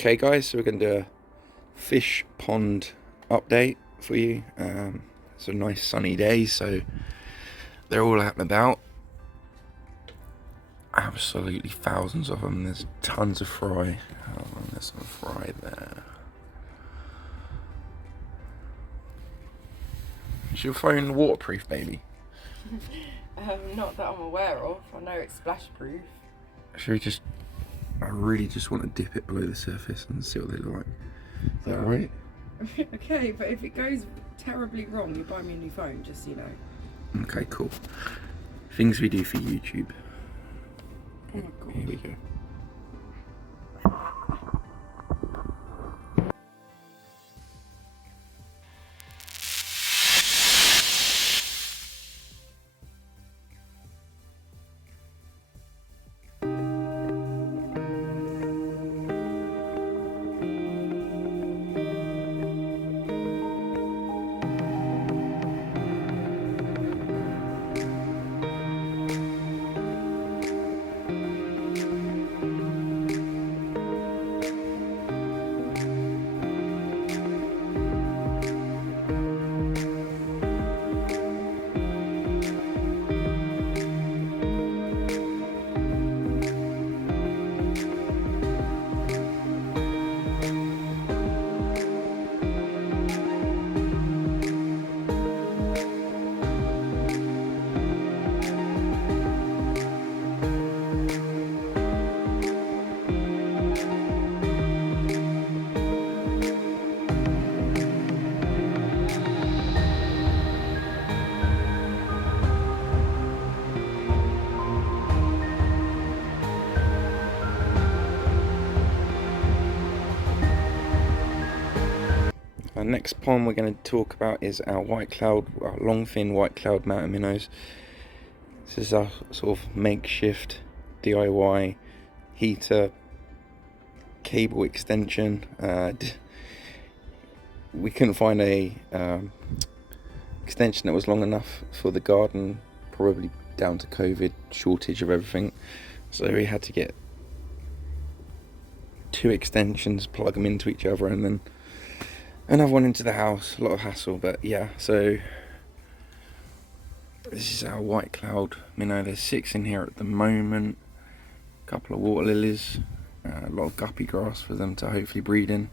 Okay guys, so we're going to do a fish pond update for you. It's a nice sunny day, so they're all out and about. Absolutely thousands of them. There's tons of fry. Oh, there's some fry there. Is your phone waterproof, baby? Not that I'm aware of. I know it's splash proof. Should we just... I really just want to dip it below the surface and see what they look like. Is that right? Okay, but if it goes terribly wrong, you buy me a new phone, just so you know. Okay, cool. Things we do for YouTube. Oh my God. Here we go. Our next pond we're going to talk about is our long fin white cloud mountain minnows. This is our sort of makeshift DIY heater cable extension. We couldn't find a extension that was long enough for the garden, probably down to COVID shortage of everything. So we had to get two extensions, plug them into each other, and then another one into the house. A lot of hassle, but yeah. So this is our white cloud minnow. There's 6 in here at the moment. A couple of water lilies, a lot of guppy grass for them to hopefully breed in.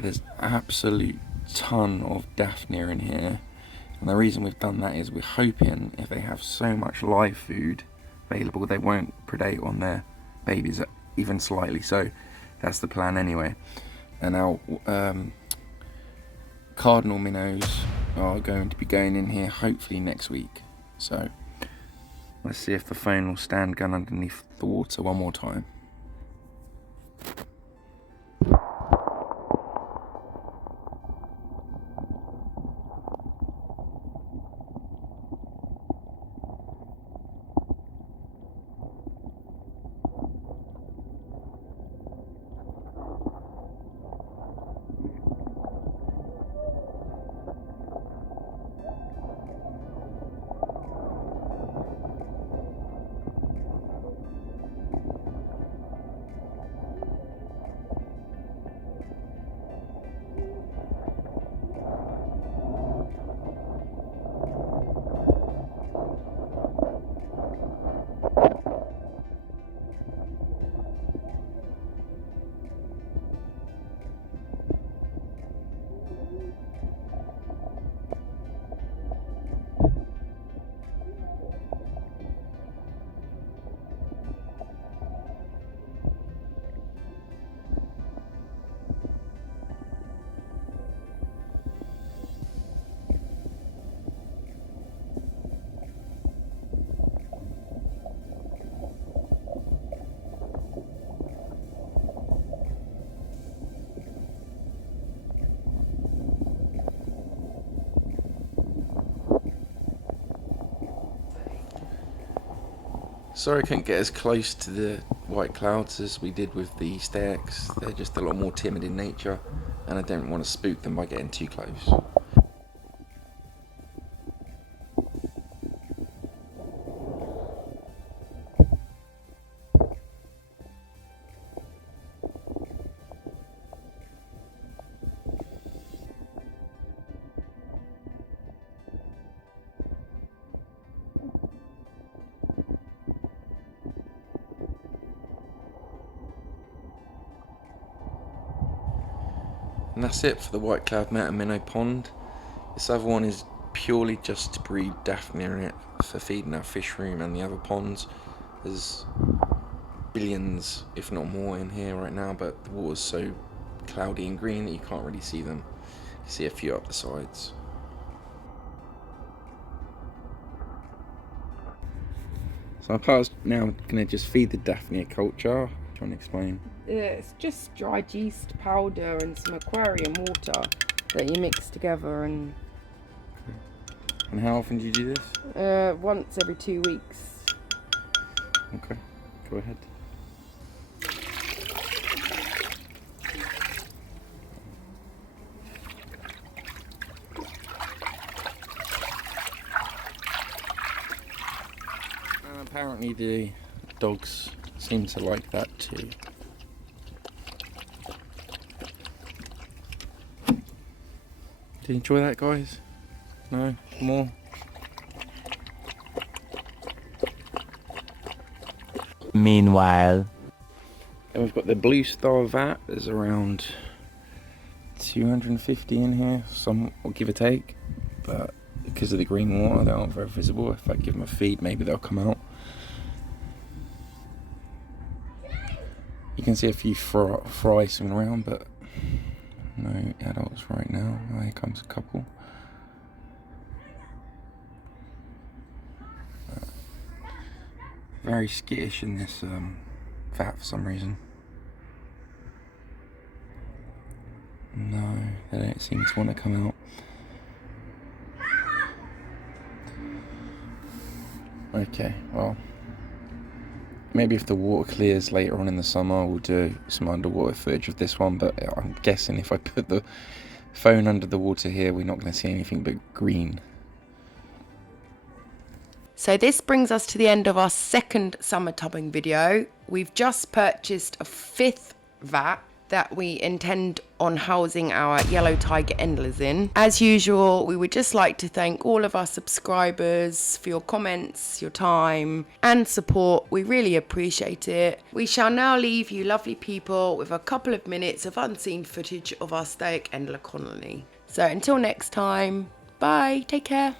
There's an absolute ton of Daphnia in here, and the reason we've done that is we're hoping if they have so much live food available, they won't predate on their babies even slightly. So that's the plan anyway. And our cardinal minnows are going to be going in here hopefully next week. So let's see if the phone will stand going underneath the water one more time. Sorry I couldn't get as close to the white clouds as we did with the Staecks. They're just a lot more timid in nature, and I don't want to spook them by getting too close. And that's it for the white cloud meta minnow pond. This other one is purely just to breed Daphnia in it for feeding our fish room and the other ponds. There's billions, if not more, in here right now, but the water's so cloudy and green that you can't really see them. You see a few up the sides. So our part's now going to just feed the Daphnia culture. Trying to explain. It's just dried yeast powder and some aquarium water that you mix together, and how often do you do this? once every 2 weeks. Okay, go ahead. And apparently the dogs seem to like that too. Did you enjoy that, guys? No? More? Meanwhile, And we've got the Blue Star vat. There's around 250 in here, some will give or take, but because of the green water they aren't very visible. If I give them a feed, maybe they'll come out. You can see a few fry swimming around, but no adults right now. Oh, here comes a couple. Very skittish in this vat for some reason. No, they don't seem to want to come out. Okay, well, maybe if the water clears later on in the summer, we'll do some underwater footage of this one, but I'm guessing if I put the phone under the water here, we're not going to see anything but green. So this brings us to the end of our second summer tubbing video. We've just purchased a 5th vat that we intend on housing our yellow tiger endlers in. As usual, we would just like to thank all of our subscribers for your comments, your time and support. We really appreciate it. We shall now leave you lovely people with a couple of minutes of unseen footage of our Staeck Endler colony. So until next time, bye, take care.